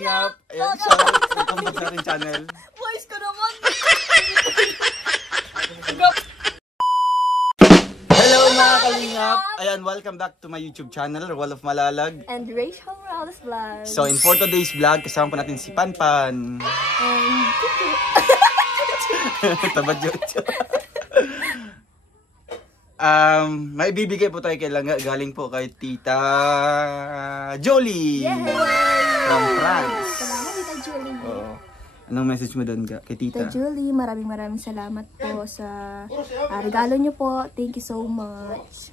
Kalingap! Ayan siya, welcome back sa ating channel. Voice ko naman! Hello mga Kalingap! Ayan, welcome back to my YouTube channel, Roll of Malalag. And Rachel Morales Vlog. So, in for today's vlog, kasama po natin si Panpan. And Tabad Jojo. May bibigay po tayo kay Langga, galing po kay Tita Jolie. Yay! From France. Salamat, Tita Julie. Oo. Anong message mo doon kay Tita? Tita Julie, maraming salamat po sa regalo niyo po. Thank you so much.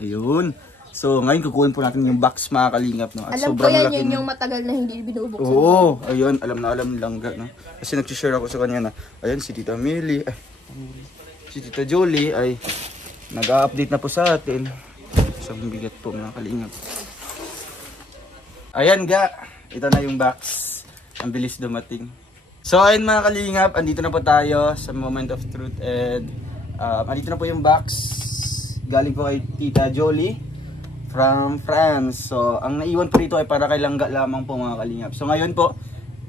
Ayun. So, ngayon kukunin po natin yung box mga Kalingap. No? At Alam ko yan, yun yung matagal na hindi binubuksan. Oo, ayun. Alam ni Langga. No? Kasi nag-share ako sa kanya na, ayun, si Tita Millie, si Tita Jolie ay nag-update na po sa atin. So, bigat po mga Kalingap. Ayan ga, ito na yung box. Ang bilis dumating. So, ayun mga Kalingap, andito na po tayo sa moment of truth. And, andito na po yung box. Galing po kay Tita Jolie from France. So, ang naiwan po rito ay para kay Langga lamang po mga Kalingap. So, ngayon po,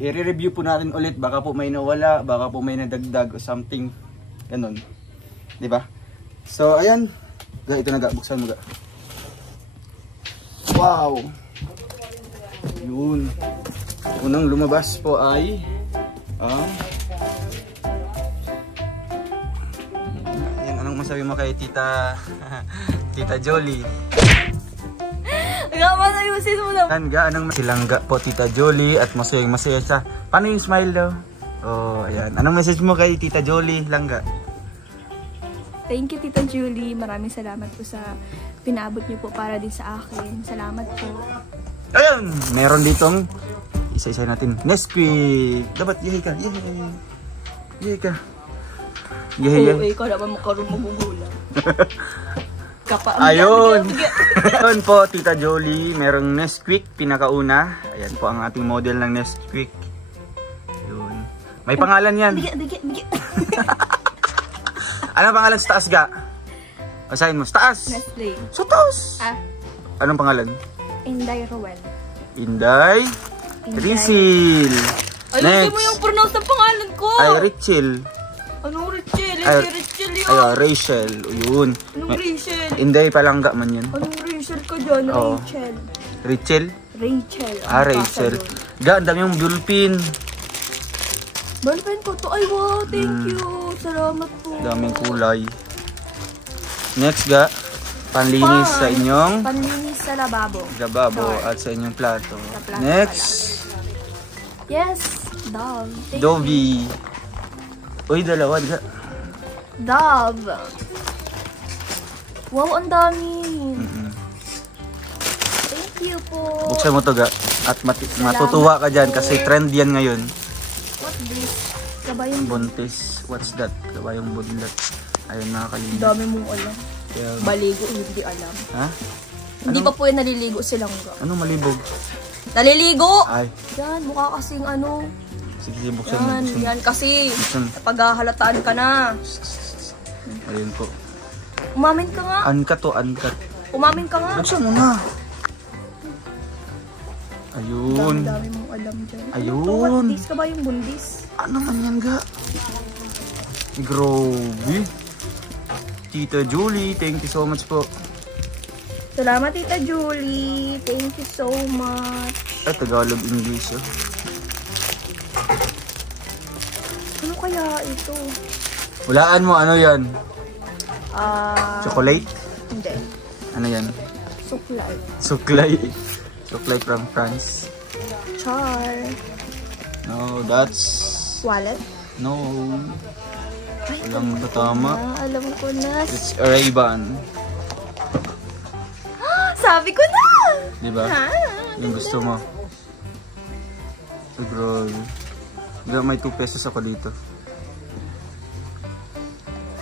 i-review po natin ulit. Baka po may nawala, baka po may nadagdag o something. Ganun. Diba? So, ayan. Ito na ga. Buksan mo ga. Wow! Yun. Unang lumabas po ay ayan, anong masabi mo kay Tita Tita Jolie? Ayusin mo na. Ga, anong silangga po Tita Jolie at masaya siya. Paano yung smile daw? Oh, ayan. Anong message mo kay Tita Jolie, Langga? Thank you, Tita Julie. Maraming salamat po sa pinaabot niyo po para din sa akin. Salamat po. Ayun! Meron ditong isa-isa natin. Nesquik! Dapat yahay ka. Yahay ka. Oo, ikaw naman makaroon magugulang. Ayun! Ayun po, Tita Jolie. Merong Nesquik, pinakauna. Ayan po ang ating model ng Nesquik. Ayun. May pangalan yan. Bigyan. Anong pangalan sa taas ga? Basahin mo. Sa taas! Nestle. Sa taas! Anong pangalan? Inday Rowell. Inday Rachel. Ayun, mo yung pronounce ng pangalan ko. Ay, Rachel. Anong Rachel? Ay, Rachel yun. Ay, Rachel. Yun. Anong Rachel? Inday Palangga man yun. Anong Rachel ka dyan? Oo. Rachel. Rachel? Rachel. Rachel. Ga, ang dami yung ballpen. Ballpen ko to. Ay, wow. Thank you. Salamat po. Daming kulay. Next ga, panlinis sa inyong panlinis sa lababo. at sa inyong plato. Plato. Next. Yes. Dove. Thank Dovey. Uy, dalawa ga. Dove. Wow, ang dami. Thank you po. Buksan mo to ga. At matutuwa ka dyan kasi trend yan ngayon. What's this? Kabayong Buntis. What's that? Kabayong bunlat. Ayun mga Kalingap. dami mong alam. Baligo, hindi alam. Ha? Hindi pa po yung naliligo silang ga. Anong malibog? Naliligo! Ay. Yan, mukha kasing ano. Sige, buksan mo. Yan kasi. Buksan. Paghahalataan ka na. Ayun po. Umamin ka nga. Uncut to, uncut. Umamin ka nga. Buksan mo na. Ayun. Dami mong alam dyan. Ayun. Bundis ka ba yung bundis? Ano man yan ga? Grabe. Tita Julie, thank you so much po. Salamat, Tita Julie. Thank you so much. Ay, Tagalog English. Oh. Ano kaya ito? Hulaan mo, ano yan? Chocolate? Hindi. Ano yan? Suklay. Suklay. Suklay from France. Char. No, that's... Wallet? No. Walang tatama. Alam ko na. It's a Ray-Ban. Sabi ko na! Diba? Yung gusto mo. Grabe. May 2 pesos ako dito.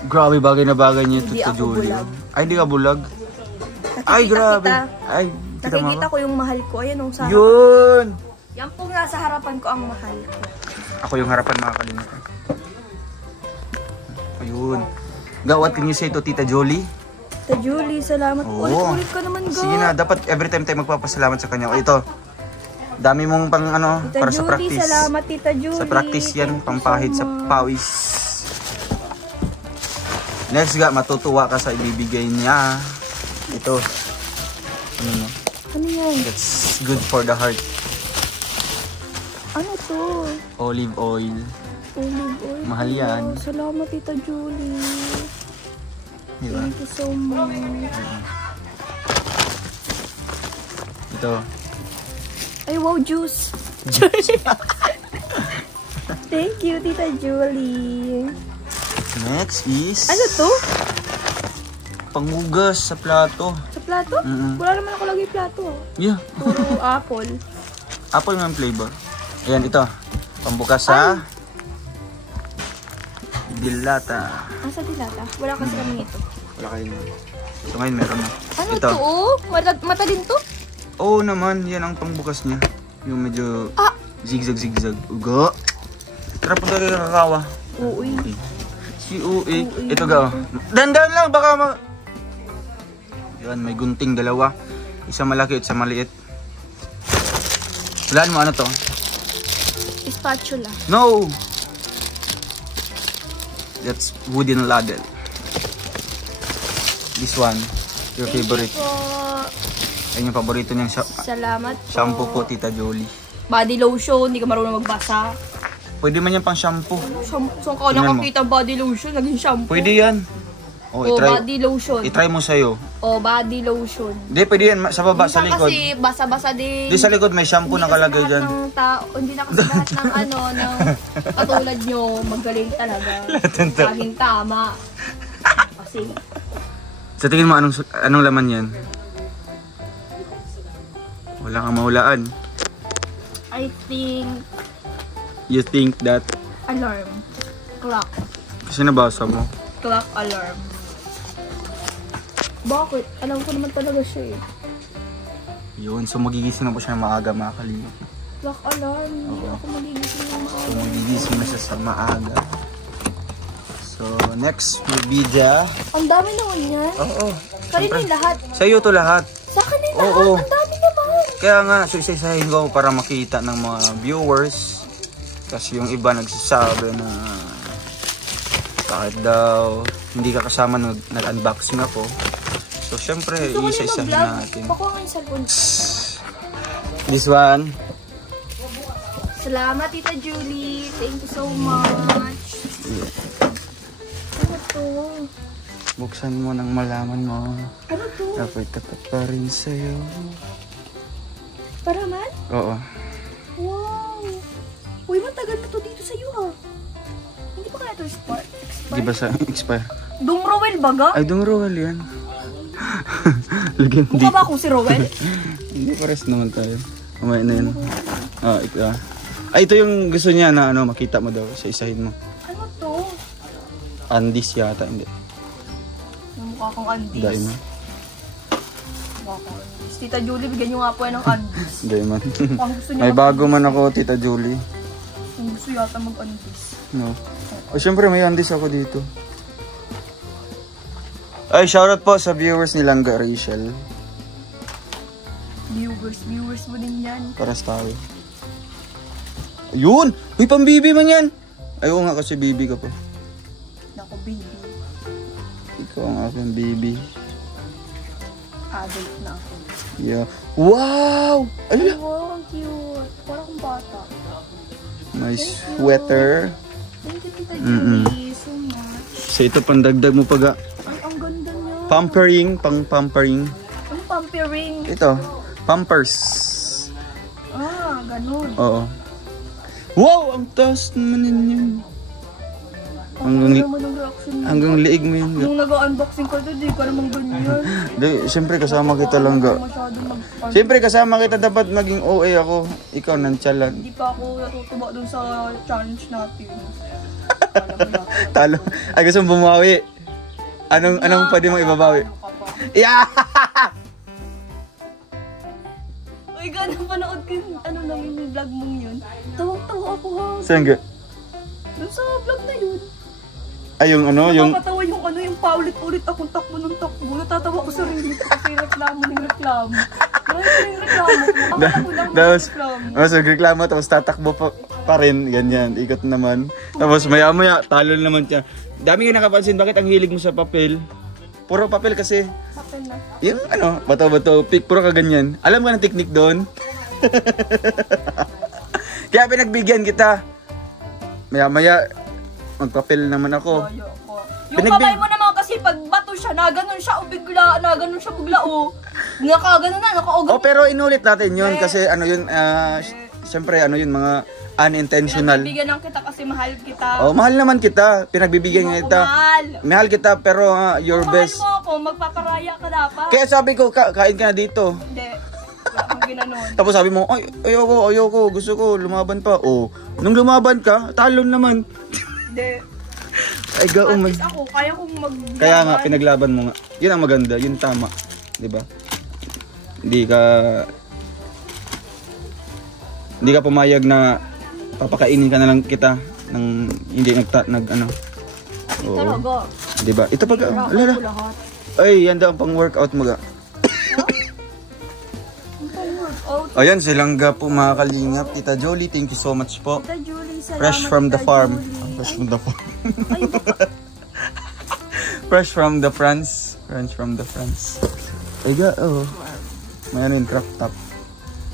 Grabe, bagay na bagay niyo, Tita Julie. Ay, hindi ka bulag. Ay, grabe. Ay, nakikita ko yung mahal ko. Ayan o, sa harapan. Yun! Yan po nga sa harapan ko ang mahal ko. Ako yung harapan, mga Kalingap. Ayun. Ga, what can you say to Tita Jolie? Tita Julie, salamat po. Ulit-ulit ka naman, ga. Sige na, dapat every time tayo magpapasalamat sa kanya. O, ito. Dami mong pang ano, Tita para Julie, sa practice. salamat Tita Julie. Sa practice yan, Thank you pampahid so sa much. pawis. Next ga, matutuwa ka sa ibibigay niya. Ito. Ano mo? Ano yan? That's good for the heart. Ano to? Olive oil. Olive oil. Mahal yan. Oh, salamat Tita Julie. Diba? Thank you so much. Ito. Ay, wow, juice. Thank you, Tita Julie. Next is... Ano to? Panghugas sa plato. Sa plato? Mm-mm. Wala naman ako lagi plato. Yeah. Puro apple. Apple man flavor. Ayan, ito. Pambukas sa... Dilata. Asa dilata? Wala kasi kami ito. Wala kayo na. So ngayon meron na. Ano Ito. to? Matalin to? Oo naman, yan ang pangbukas niya. Yung medyo zigzag-zigzag. Uga. Tara punta kayo kakawa. Uy. Si Ui. Ito ga. Dandan lang, baka Yan, may gunting dalawa. Isa malaki at isa maliit. Walaan mo ano to? Spatula. No! That's wooden ladle. This one, your favorite. Thank you po. Ayun yung paborito niyang Salamat po. shampoo po, Tita Jolie. Body lotion, hindi ka marunong magbasa. Pwede man yan pang shampoo. Shampoo. Saan ka Tingnan mo. nakakita body lotion? Naging shampoo. Pwede yan. Oh, O, itry. body lotion. I-try mo sa'yo. O, body lotion. Hindi, pwede yan. Sa baba, sa likod. Kasi basa-basa din. Hindi, sa likod may shampoo nakalagay dyan. Hindi na kasi lahat ng ano, ng katulad nyo, magaling talaga. Laging tama. Kasi, Sa tingin mo, anong laman yan? Wala kang mahulaan. I think, You think that... alarm. Clock. Kasi nabasa mo. Clock alarm. Bakit? Alam ko naman talaga siya eh. Yun, so magigising na po siya ng maaga, mga kalingap. Clock alarm. Hindi ako magigising ng So maaga. magigising na siya sa maaga. So next will be the... Ang dami naman yan. Oo. Kanina yung lahat. Sa'yo to lahat. Sa akin yung lahat. Oo. Ang dami naman. Kaya nga, so isa-isahin ko para makita ng mga viewers. Kasi yung iba nagsasabi na bakit daw hindi ka kasama nag-unboxing ako. So syempre, Gusto ko isa-isahin mag-vlog. natin. Pakuha nga yung cellphone. This one. Salamat, Tita Julie. Thank you so much. Ano to? Buksan mo nang malaman mo. Ano to? Ako'y tapat pa rin sa'yo. Para man? Oo. Wow. Uy, matagal na to dito sa'yo ha. Hindi pa kaya ito expire? Di ba sa expire? Dong Rowel baga? Ay, dong Roel yan. Lagyan Mukha ba akong si Rowel? Hindi, pares naman tayo. Mamaya na yan. Ay, ito yung gusto niya na ano, makita mo daw sa isahin mo. Ano to? Andis yata, hindi. Mukha akong Andis. Dahil mo. Mukha akong Andis. Tita Julie, bigyan nyo nga po yan ng Andis. Dahil man. Ang gusto niya May bago man ako, Tita Julie. Ang gusto yata mag-Andis. No. O, syempre may andis ako dito. Ay, shoutout po sa viewers ni Langga Rachel. Viewers mo din yan. Paras tayo. Ayun! Uy, pang-bibi man yan! Ayaw nga kasi bibi ka pa. Nako, baby. Ikaw ang aking baby. Adult na ako. Yeah. Wow! Ay, Ala! wow, ang cute. Parang akong bata. My sweater. Thank you, Tita Julie, so much. So ito pang dagdag mo pag Ay, ang ganda niya. pampering, pang pampering. Ang pampering. Ito, pampers. Ah, ganun. Oo. Wow! Ang taas naman yun. Ano naman ang reaction mo? Hanggang liig mo yun. Nung nag-unboxing ko doon, di ka naman ganyan. Siyempre kasama kita lang ga. Masyadong Siyempre kasama kita, dapat maging OA ako. Ikaw nantsalan. Hindi pa ako natutuwa doon sa challenge natin. Talo. Ay gusto mong bumawi. Anong pwede mong ibabawi? Ano ka pa? Yeah! Uy, gano'n panood ko yung ano na yun, yung vlog mong yun. Tawag-tawa ako ha. Saan ga? Doon sa vlog na yun. Ay yung ano, yung... Nakakatawa yung ano, yung paulit-ulit akong takbo ng takbo. Natatawa ko sa rin dito kasi reklamo ng reklamo. Tapos nagreklamo, tapos tatakbo pa rin, ganyan, ikot naman. Tapos maya-maya, talo naman siya. Dami nga nakapansin, bakit ang hilig mo sa papel? Puro papel kasi. Papel na. Yung ano, bato-bato, pick, puro ka ganyan. Alam mo ng technique doon? Kaya pinagbigyan kita. Maya-maya, magpapel naman ako. Yung kamay mo naman kasi pag bato siya, na ganun siya o bigla, na ganun siya bigla o. Nakaganon na, nakaugan. Oh, pero inulit natin yun kasi ano yun, siyempre ano yun, mga unintentional. Pinagbibigyan lang kita kasi mahal kita. Oh, mahal naman kita. Pinagbibigyan kita. Mahal kita pero your best. Mahal mo ako, magpaparaya ka dapat. Kaya sabi ko, kain ka na dito. Hindi. Wala akong ginanon. Tapos sabi mo, ay, ayoko, gusto ko, lumaban pa. Oh, nung lumaban ka, talon naman. Hindi. Ay, At least ako, kaya kong maglaban. Kaya nga, pinaglaban mo nga. Yun ang maganda, yun tama. Diba? Hindi ka pumayag na papakainin ka na lang kita nang hindi ano. Oo. Talaga. Diba? Ito pag alala. Ay, yan daw ang pang-workout mo ga. Ayan, silangga po mga kalingap. Tita Jolie, thank you so much po. Tita Julie, salamat. Fresh from the farm. Julie. Fresh from the farm. Fresh from the France. Fresh from the France. Ay ga, oh. May ano yung crop top.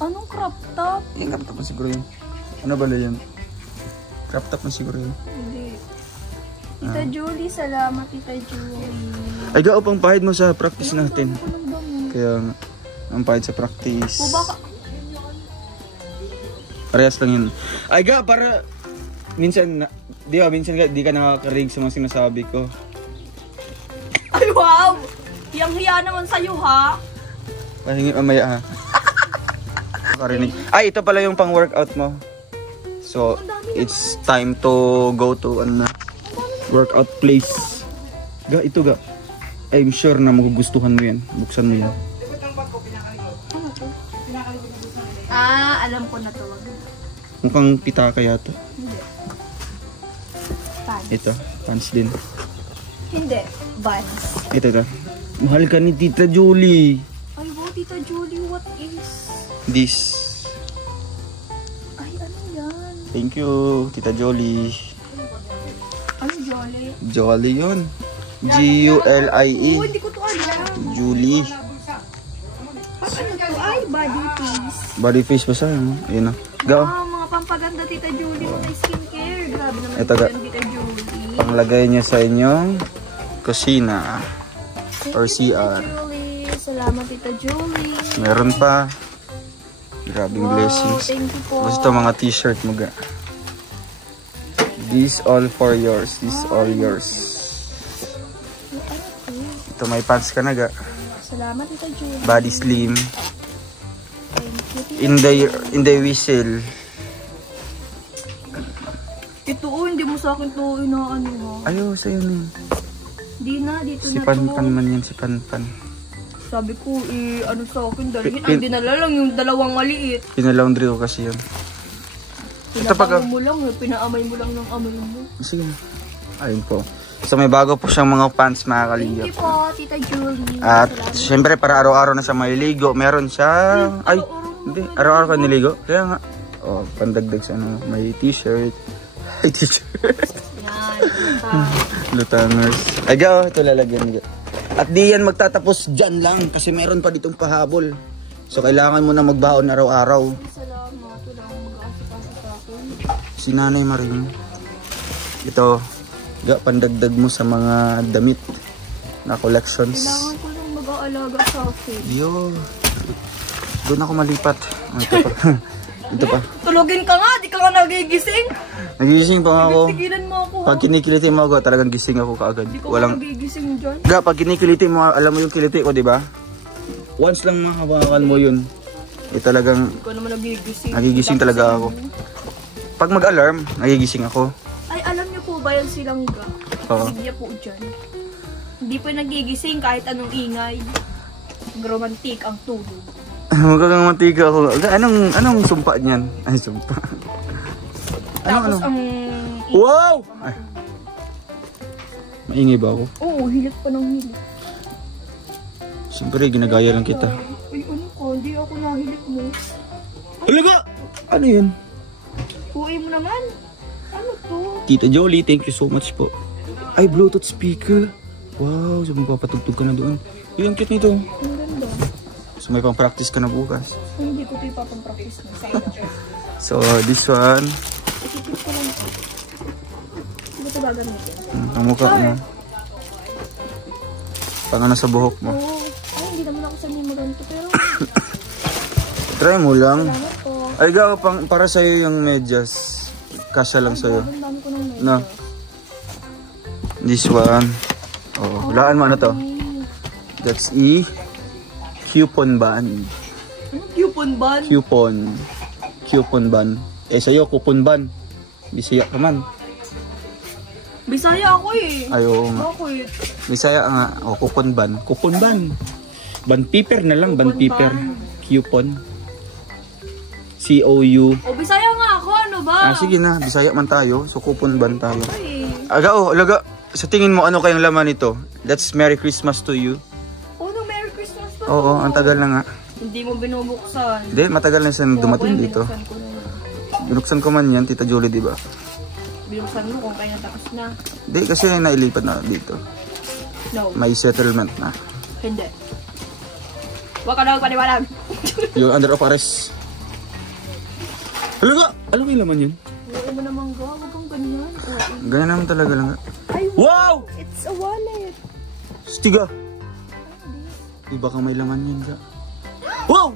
Anong crop top? Yung crop top na siguro yun. Ano ba yun? Crop top na siguro yun. Hindi. Tita Julie, salamat Tita Julie. Ay ga, pang pahid mo sa practice natin. Kaya nga, ang pahid sa practice. O baka... Parehas lang yun. Ay ga, para... Minsan, di ba, minsan di ka nakakarinig sa mga sinasabi ko. Ay wow! Hiyang-hiya naman sa'yo ha? Pahingi mamaya ha. Nakarinig. Ay, ito pala yung pang-workout mo. So, it's time to go to workout place. Ga, ito ga. I'm sure na magugustuhan mo yan. Buksan mo yan. Ah, alam ko na to. Mukhang pitaka yata. Hindi. Pants. Ito, pants din. Hindi, Vans. Ito. Mahal ka ni Tita Julie. Ay, wow, Tita Julie, what is? This. Ay, ano yan? Thank you, Tita Jolie. Ano, Jolly? Jolie yun. G-U-L-I-E. Oh, hindi ko to alam. Julie. Ano to? Ay, body face. Body face pa siya. Ayun na. Go. Ah, mga pampaganda Tita Julie mo na skincare. Grabe naman Ito ga. Tita Julie. Panglagay niya sa inyong kusina. Or CR. Tita Julie. Salamat Tita Julie. Meron pa. Grabing blessings. Thank you po. Basta mga t-shirt mo ga. This all for yours. This all yours. Ito may pants ka na ga. Salamat Tita Julie. Body slim. Thank you, Tita In the whistle. Ito hindi mo sa akin to inaano ha. Ayaw sa'yo na. Di na, dito Si na Panpan to. man yan, si Panpan. Sabi ko, ano sa akin, dalhin. Ang dinala lang yung dalawang maliit. Pinalaundry ko kasi yun. Ito Pinabango mo lang, pinaamay mo lang ng amay mo. Sige na. Ayun po. So may bago po siyang mga pants mga Thank kalingap. you po, Tita Julie. At Salamat. syempre para araw-araw na siya maliligo, meron siya. Ay, hindi. Araw-araw ka niligo. Kaya nga. Oh, pandagdag sa ano, may t-shirt. Ay, t-shirt. Yan, Lutaners. Ay, ga, ito lalagyan. At di yan magtatapos dyan lang kasi meron pa ditong pahabol. So kailangan mo na magbaon araw-araw. salamat. Wala akong mag-aasipasa sa akin. Si Nanay Maring. Ito, ga, pandagdag mo sa mga damit na collections. Kailangan ko lang mag-aalaga sa akin. Yo. Doon ako malipat. Oh, ito pa. Ito pa. Tulogin ka nga, di ka nga nagigising. Nagigising pa ako. Tigilan mo ako. Pag kinikiliti mo ako, talagang gising ako kaagad. Di ko nga nagigising dyan. Ga, pag kinikiliti mo, alam mo yung kiliti ko, di ba? Once lang mahawakan mo yun, talagang Di ko naman nagigising. nagigising talaga ako. Pag mag-alarm, nagigising ako. Ay, alam niyo po ba yan silang ga? Oo. Bigya po dyan. Hindi po nagigising kahit anong ingay. Romantik ang tulog. Magkagang mantika ako. Ga, anong sumpa niyan? Ay, sumpa. Tapos ang... Wow! Ay. Maingay ba ako? Oo, hilit pa ng hilit. Siyempre, ginagaya lang kita. Ay, ano ko? Hindi ako nahilik mo. Alaga! Ano yun? Uwi mo naman. Ano to? Tita Jolie, thank you so much po. Ay, Bluetooth speaker. Wow, so magpapatugtog ka na doon. Uy, ang cute nito. Ang ganda. So may pang-practice ka na bukas. Hindi ko ito ipapang-practice na sa'yo. So, this one. Isipin ko lang ito. Hindi ito gagamitin. Ang mukha mo. Pang ano sa buhok mo. Oo. Ay, hindi naman ako sanay mo ganito. Pero, Try mo lang. salamat po. Ay, gawa para sa'yo yung medyas. Kasya lang sa'yo. Ang dami ko ng medyo. No. This one. Oh, hulaan mo ano to. That's coupon ban. Ano coupon ban? Coupon ban. Eh, sa'yo, coupon ban. Bisaya ka man. Bisaya ako eh. Ay, oo nga. Bakit? Bisaya nga. O, coupon ban. Coupon ban. Ban paper na lang. Ban Coupon paper. ban. Coupon. C-O-U. O, Bisaya nga ako. Ano ba? Sige na. Bisaya man tayo. So, coupon ban tayo. Ay. Alaga. Sa tingin mo, ano kayang laman nito? That's Merry Christmas to you. Oh, no, Merry Christmas pa. Oo, ang tagal na nga. Hindi mo binubuksan. Hindi, matagal na siya dumating dito. Binuksan ko na yun. Binuksan ko man yan, Tita Jolie, di ba? Binuksan mo kung kaya tapos na. Hindi, kasi nailipat na dito. No. May settlement na. Hindi. Huwag ka na magpaniwalag. You're under of arrest. Alaga! Alam mo yung laman yun? Huwag mo naman ga. Huwag kang ganyan. Ganyan naman talaga lang. Ay, Wow! it's a wallet. Stiga! Iba ka may laman yun, ga. Wow!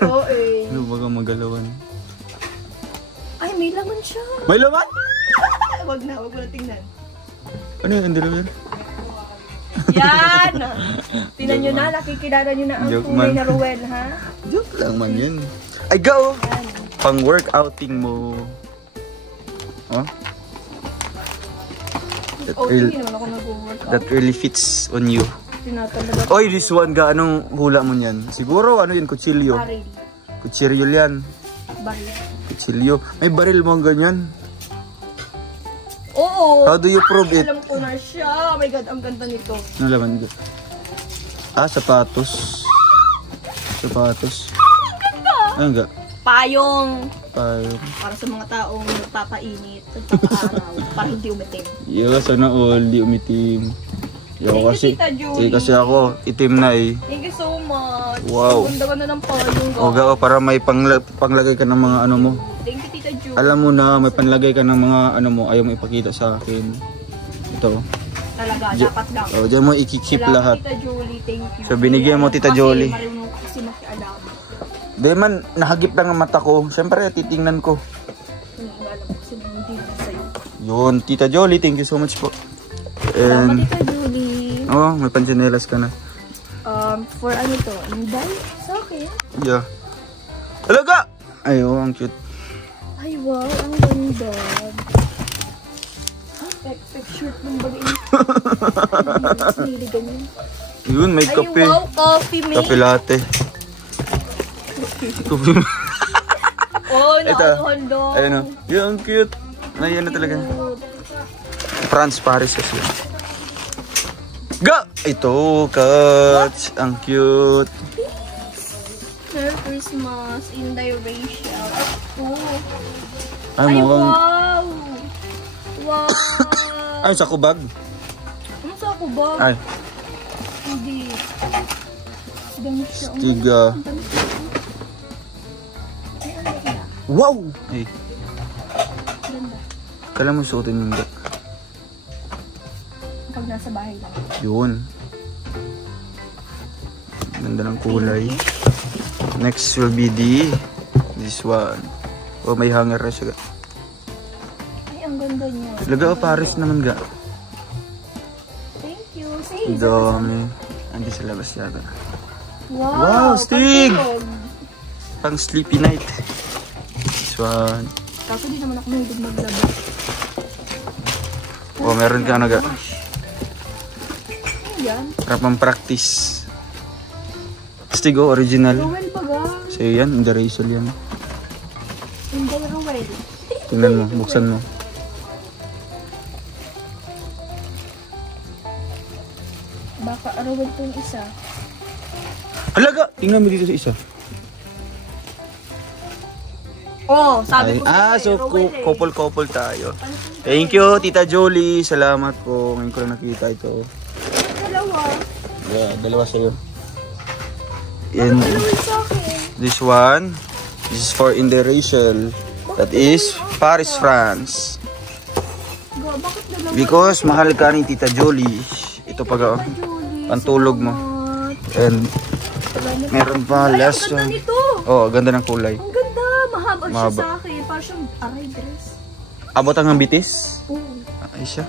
OA. Ano ba kang magalawan? Ay, may laman siya. May laman? Huwag na tingnan. Ano yun? Hindi laman? Yan! Tinan nyo na, nakikilala nyo na ang Joke tunay man. na Ruel, ha? Joke lang man yun. Ay, go! Yan. Pang workouting mo. Oh? Hindi naman ako nag-workout. That really fits on you. Tinatalaga. Oy, this one ga, anong hula mo niyan? Siguro, ano yun, kutsilyo. Baril. Kutsilyo yan. Baril. Kutsilyo. May baril mo ang ganyan. Oo! How do you prove it? Alam ko na siya. Oh my God, ang ganda nito. Ano laman ko? Ah, sapatos. Sapatos. Ayun ga. Payong. Payong. Para sa mga taong nagpapainit, nagpapaaraw, para hindi umitim. Yo, sana all, di umitim. Yo, Thank you, kasi, Tita Julie. kasi ako, itim na eh. Thank you so much. Wow. Ang ganda ng payong. O ga, para may panglagay ka ng mga ano mo. Thank you, Tita Julie. Alam mo na, may panlagay ka ng mga ano mo, ayaw mo ipakita sa akin. Ito. Talaga, dapat lang. O, dyan mo ikikip Salamat, lahat. Tita Julie. Thank you. So, binigyan mo, Tita Jolie. Kasi marunong ko kasi makialam. Di man, nahagip lang ang mata ko. Siyempre, titingnan ko. Hindi ko alam kasi hindi na sa'yo. Yun, Tita Jolie, thank you so much po. Salamat, And, Tita Julie. oh, may pansinelas ka na. For ano to? Anday? Sa akin? Yeah. Talaga! Ay, oh, ang cute. Ay, wow. Ang ganda. Perfect shirt ng bagay. Sinili ganyan. Yun, may Ay, kape. wow. Coffee, mate. Kape latte. Oh, Ito. nakahandong. Ayun o. Yun, ang cute. Ay, ano talaga. France Paris kasi. Ga! Ito, Kats. Ang cute. Merry Christmas in the Rachel. Oh. Ay, Ay, mukhang... wow. Wow. Ay, sa kubag. Ano sa ako ba? Ay, Hindi. Dami siya. Ang tiga. dami siya. Ay, ang ganda. Wow! Ay, Ganda. kala mo suotin yung ga. Pag nasa bahay lang. Yun. Ganda ng kulay. Next will be this one. Oh, may hanger na siya. Ay, ang ganda niya. Laga o Paris naman ga. Thank you. Say, Ang dami. Andi sa labas yata. wow. Wow, Stig! pagtulog. Pang sleepy night. This one. Kaso di naman ako mahilig maglaba. Oh, meron ka na ga. Ano yan? Para pang practice. Stigo, original. Rowel ba ga? Sa'yo yan, hindi Rachel yan. Hindi Rowel. Tingnan mo, buksan mo. ganito yung isa. Halaga! Tingnan mo dito sa isa. Oh, sabi ko so couple tayo. Thank you, Tita Jolie. Salamat po. Ngayon ko lang nakita ito. Dalawa. Yeah, dalawa sa'yo. And Dalawa sa akin. this one, this is for Inday Rachel. That is Paris, France. Bakit dalawa? Because mahal ka ni Tita Jolie. Ito pag pantulog mo. And meron pa less. Ang ganda nito. Oh, ganda ng kulay. Ang ganda. Mahaba siya Mahaba. sa akin. Parang siyang aray dress. Abot ang bitis? Oo. Ay siya.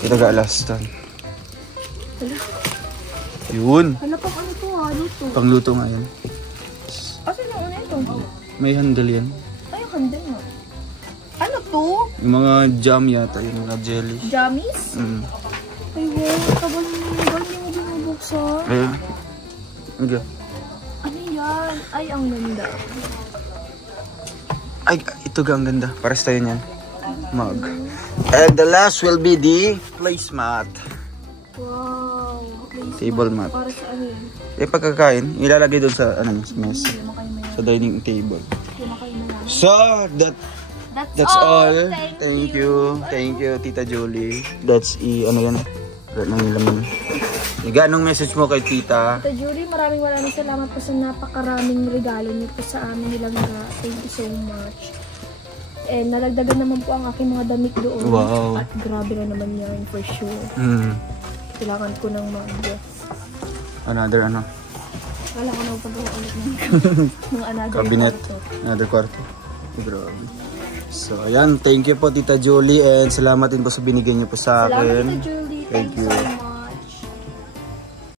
Ito ga-alastan. Hala. Yun. Hala pang ano to ha? Luto. Pangluto nga yan. Asa na una ito? May handle yan. Ay, ang handle nga. Ano to? Yung mga jam yata, yung mga jelly. Jammies? Mm. Ay, wow. Kabal mo. Hindi mo binubuksan. Ayun. Okay. Ano yan? Ay, ang ganda. Ay, ito ga ang ganda. Pares tayo niyan. Mug. And the last will be the placemat. Wow. Table mat. Para sa ano yun? Eh, pagkakain, ilalagay doon sa ano, mess. Hindi mo kayo mayan. Sa dining table. Hindi mo kayo mayan. So, that's all. Thank Thank you. Thank you, Tita Jolie. That's ano yan. Nangilaman. Anong message mo kay Tita? Tita Julie, maraming salamat po sa napakaraming regalo niyo po sa amin nilangga. Thank you so much. And nalagdagan naman po ang aking mga damit doon. Wow. At grabe na naman yan for sure. Kailangan ko ng mga Another ano? Wala ko na pagawa ulit ng another Cabinet. kwarto. Another kwarto. Grabe. So, ayan. Thank you po, Tita Julie. And salamat din po sa binigay niyo po sa akin. Salamat, Tita Julie. Thank you so much.